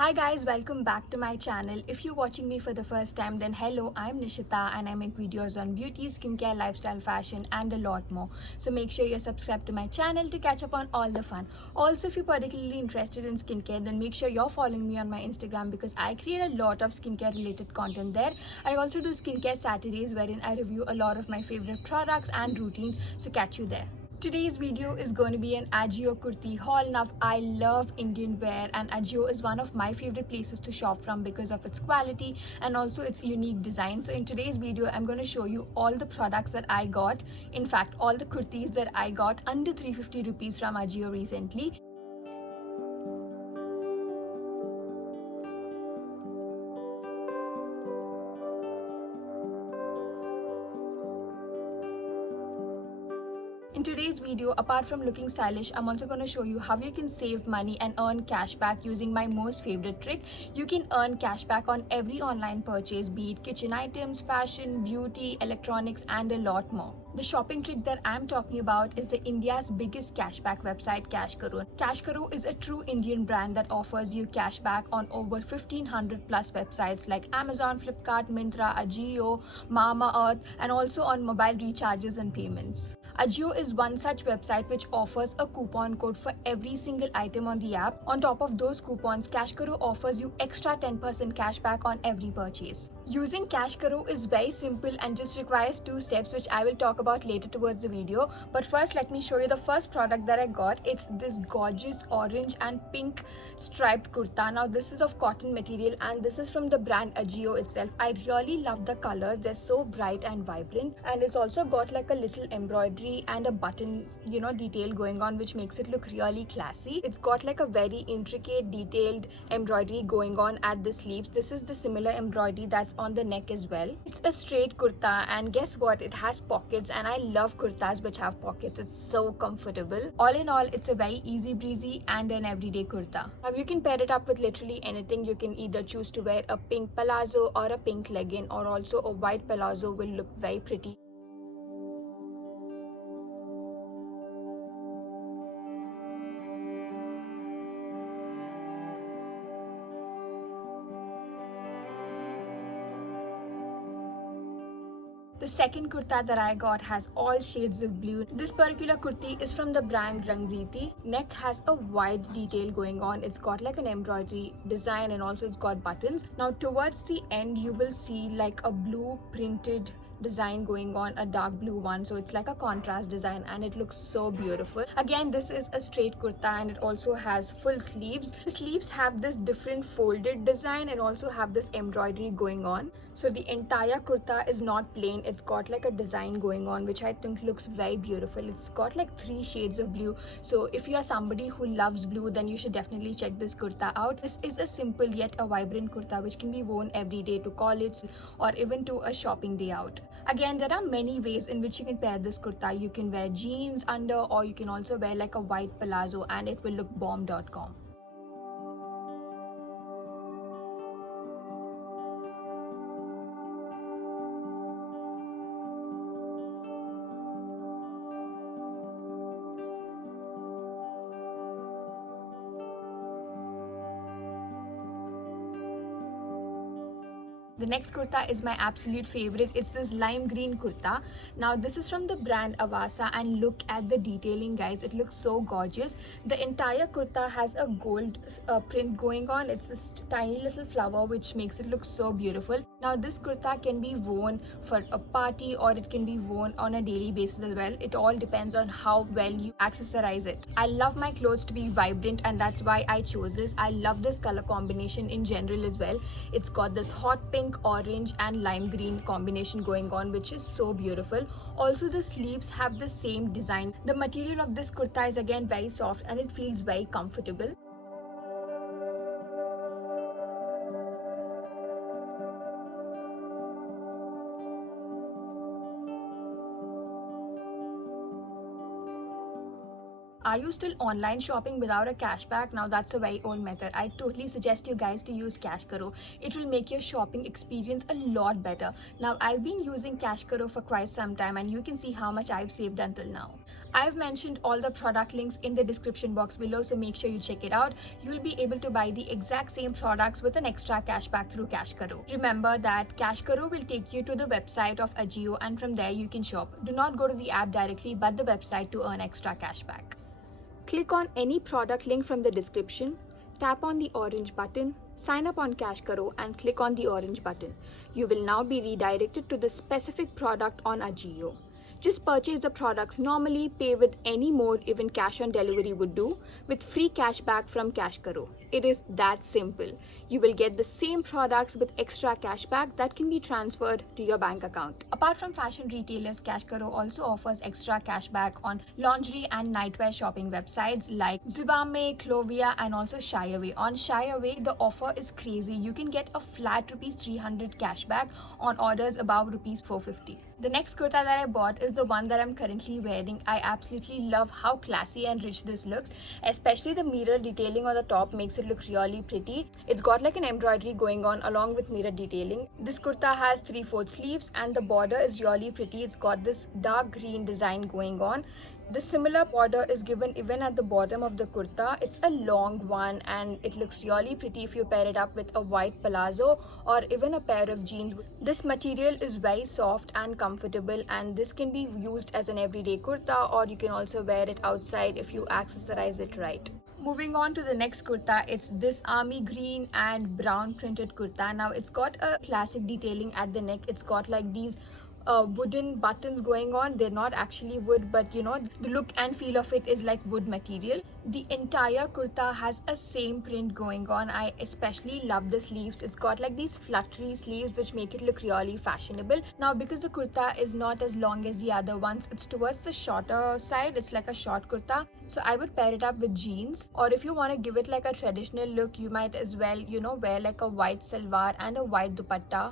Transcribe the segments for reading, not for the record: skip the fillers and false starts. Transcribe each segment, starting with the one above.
Hi guys, welcome back to my channel. If you're watching me for the first time, then hello, I'm Nishita and I make videos on beauty, skincare, lifestyle, fashion and a lot more. So make sure you're subscribed to my channel to catch up on all the fun. Also, if you're particularly interested in skincare, then make sure you're following me on my Instagram because I create a lot of skincare related content there. I also do skincare Saturdays wherein I review a lot of my favorite products and routines, so catch you there. Today's video is going to be an Ajio kurti haul. Now, I love Indian wear and Ajio is one of my favorite places to shop from because of its quality and also its unique design. So in today's video, I'm going to show you all the products that I got. In fact, all the kurtis that I got under 350 rupees from Ajio recently. In today's video, apart from looking stylish, I'm also going to show you how you can save money and earn cashback using my most favorite trick. You can earn cashback on every online purchase, be it kitchen items, fashion, beauty, electronics, and a lot more. The shopping trick that I'm talking about is the India's biggest cashback website, Cashkaro. Cashkaro is a true Indian brand that offers you cashback on over 1500 plus websites like Amazon, Flipkart, Myntra, Ajio, Mamaearth, and also on mobile recharges and payments. Ajio is one such website which offers a coupon code for every single item on the app. On top of those coupons, Cashkaro offers you extra 10% cashback on every purchase. Using Cashkaro is very simple and just requires two steps, which I will talk about later towards the video. But first, let me show you the first product that I got. It's this gorgeous orange and pink striped kurta. Now, this is of cotton material and this is from the brand Ajio itself. I really love the colors. They're so bright and vibrant, and it's also got like a little embroidery and a button detail going on, which makes it look really classy. It's got like a very intricate detailed embroidery going on at the sleeves. This is the similar embroidery that's on the neck as well. It's a straight kurta and guess what, it has pockets, and I love kurtas which have pockets. It's so comfortable. All in all, it's a very easy breezy and an everyday kurta. Now you can pair it up with literally anything. You can either choose to wear a pink palazzo or a pink legging, or also a white palazzo will look very pretty. The second kurta that I got has all shades of blue. This particular kurti is from the brand Rangreeti. Neck has a wide detail going on. It's got like an embroidery design and also it's got buttons. Now towards the end, you will see like a blue printed design going on, a dark blue one, so it's like a contrast design and it looks so beautiful. Again, this is a straight kurta and it also has full sleeves. The sleeves have this different folded design and also have this embroidery going on, so the entire kurta is not plain. It's got like a design going on which I think looks very beautiful. It's got like 3 shades of blue, so if you are somebody who loves blue, then you should definitely check this kurta out. This is a simple yet a vibrant kurta which can be worn every day to college or even to a shopping day out. Again, there are many ways in which you can pair this kurta. You can wear jeans under, or you can also wear like a white palazzo and it will look bomb.com. The next kurta is my absolute favorite. It's this lime green kurta. Now this is from the brand Avasa and look at the detailing, guys. It looks so gorgeous. The entire kurta has a gold print going on. It's this tiny little flower which makes it look so beautiful. Now this kurta can be worn for a party or it can be worn on a daily basis as well. It all depends on how well you accessorize it. I love my clothes to be vibrant and that's why I chose this. I love this color combination in general as well. It's got this hot pink, orange and lime green combination going on, which is so beautiful. Also, the sleeves have the same design. The material of this kurta is again very soft and it feels very comfortable. Are you still online shopping without a cashback? Now that's a very old method. I totally suggest you guys to use Cashkaro. It will make your shopping experience a lot better. Now I've been using Cashkaro for quite some time and you can see how much I've saved until now. I've mentioned all the product links in the description box below, so make sure you check it out. You'll be able to buy the exact same products with an extra cashback through Cashkaro. Remember that Cashkaro will take you to the website of Ajio, and from there you can shop. Do not go to the app directly but the website to earn extra cashback. Click on any product link from the description, tap on the orange button, sign up on Cashkaro and click on the orange button. You will now be redirected to the specific product on Ajio. Just purchase the products normally, pay with any mode even cash on delivery would do, with free cashback from Cashkaro. It is that simple. You will get the same products with extra cashback that can be transferred to your bank account. Apart from fashion retailers, Cashkaro also offers extra cashback on lingerie and nightwear shopping websites like Zivame, Clovia and also Shyaway. On Shyaway, the offer is crazy. You can get a flat ₹300 cashback on orders above ₹450. The next kurta that I bought is the one that I'm currently wearing. I absolutely love how classy and rich this looks, especially the mirror detailing on the top makes it look really pretty. It's got like an embroidery going on along with mirror detailing. This kurta has 3/4 sleeves and the border is really pretty. It's got this dark green design going on. The similar border is given even at the bottom of the kurta. It's a long one and it looks really pretty if you pair it up with a white palazzo or even a pair of jeans. This material is very soft and comfortable, and this can be used as an everyday kurta, or you can also wear it outside if you accessorize it right. Moving on to the next kurta, it's this army green and brown printed kurta. Now it's got a classic detailing at the neck. It's got like these wooden buttons going on. They're not actually wood, but you know, the look and feel of it is like wood material. The entire kurta has a same print going on. I especially love the sleeves. It's got like these fluttery sleeves which make it look really fashionable. Now because the kurta is not as long as the other ones, it's towards the shorter side. It's like a short kurta, so I would pair it up with jeans, or if you want to give it like a traditional look, you might as well, you know, wear like a white salwar and a white dupatta.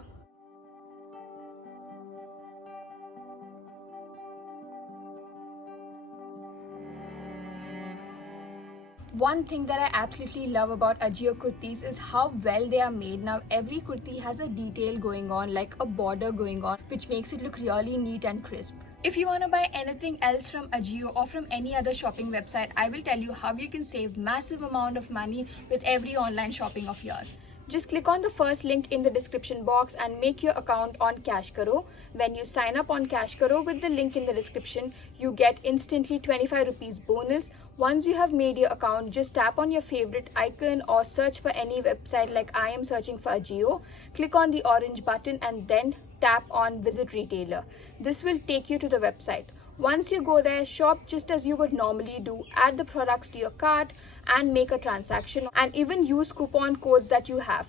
One thing that I absolutely love about Ajio kurtis is how well they are made. Now every kurti has a detail going on, like a border going on, which makes it look really neat and crisp. If you want to buy anything else from Ajio or from any other shopping website, I will tell you how you can save massive amount of money with every online shopping of yours. Just click on the first link in the description box and make your account on Cashkaro. When you sign up on Cashkaro with the link in the description, you get instantly 25 rupees bonus. Once you have made your account, just tap on your favorite icon or search for any website, like I am searching for Ajio. Click on the orange button and then tap on visit retailer. This will take you to the website. Once you go there, shop just as you would normally do, add the products to your cart and make a transaction, and even use coupon codes that you have.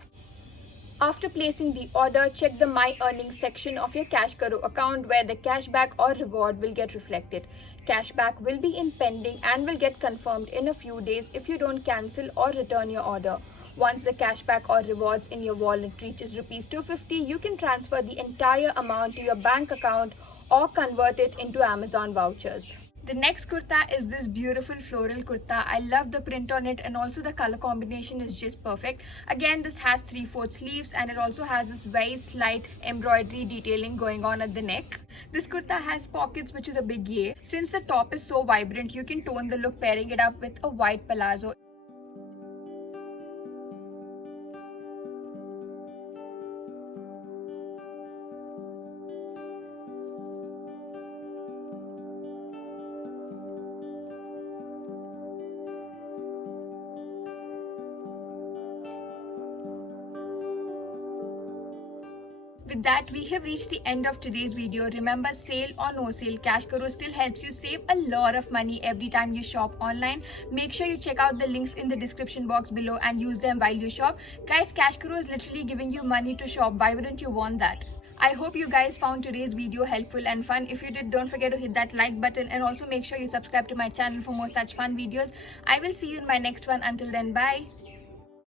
After placing the order, check the My Earnings section of your Cashkaro account where the cashback or reward will get reflected. Cashback will be in pending and will get confirmed in a few days if you don't cancel or return your order. Once the cashback or rewards in your wallet reaches ₹250, you can transfer the entire amount to your bank account or convert it into Amazon vouchers. The next kurta is this beautiful floral kurta. I love the print on it, and also the color combination is just perfect. Again, this has 3/4 sleeves and it also has this very slight embroidery detailing going on at the neck. This kurta has pockets, which is a big yay. Since the top is so vibrant, you can tone the look pairing it up with a white palazzo. With that, we have reached the end of today's video. Remember, sale or no sale, Cashkaro still helps you save a lot of money every time you shop online. Make sure you check out the links in the description box below and use them while you shop. Guys, Cashkaro is literally giving you money to shop. Why wouldn't you want that? I hope you guys found today's video helpful and fun. If you did, don't forget to hit that like button and also make sure you subscribe to my channel for more such fun videos. I will see you in my next one. Until then, bye.